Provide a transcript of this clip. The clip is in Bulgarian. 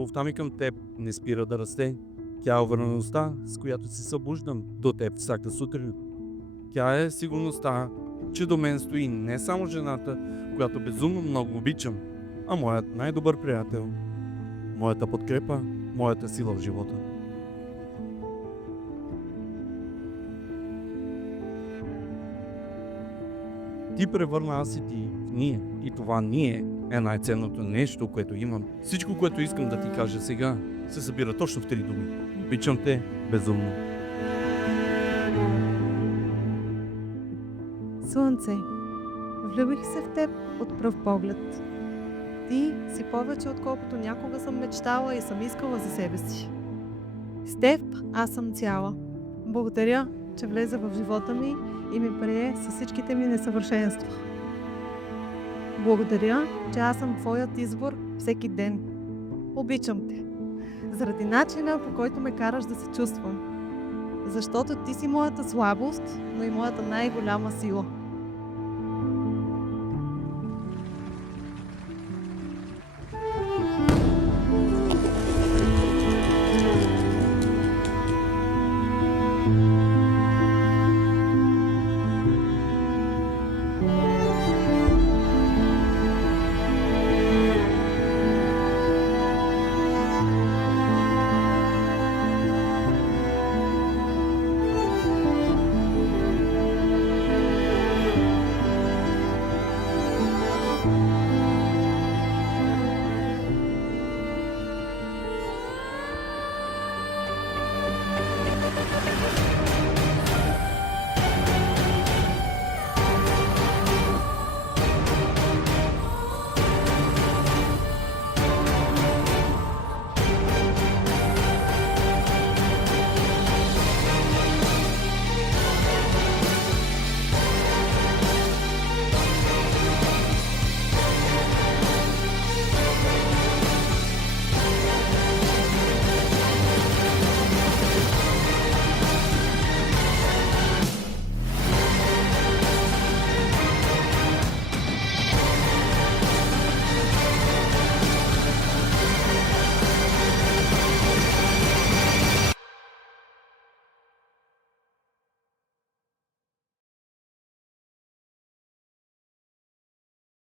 любовта ми към теб не спира да расте. Тя е увереността, с която се събуждам до теб всяка сутрин. Тя е сигурността, че до мен стои не само жената, която безумно много обичам, а моят най-добър приятел, моята подкрепа, моята сила в живота. Ти превърна аз и ти в ние. И това ние е най-ценното нещо, което имам. Всичко, което искам да ти кажа сега, се събира точно в 3 думи. Обичам те безумно. Слънце, влюбих се в теб от пръв поглед. Ти си повече, отколкото някога съм мечтала и съм искала за себе си. С теб аз съм цяла. Благодаря, че влезе в живота ми и ми прие с всичките ми несъвършенства. Благодаря, че аз съм твоят избор всеки ден. Обичам те. Заради начина, по който ме караш да се чувствам. Защото ти си моята слабост, но и моята най-голяма сила.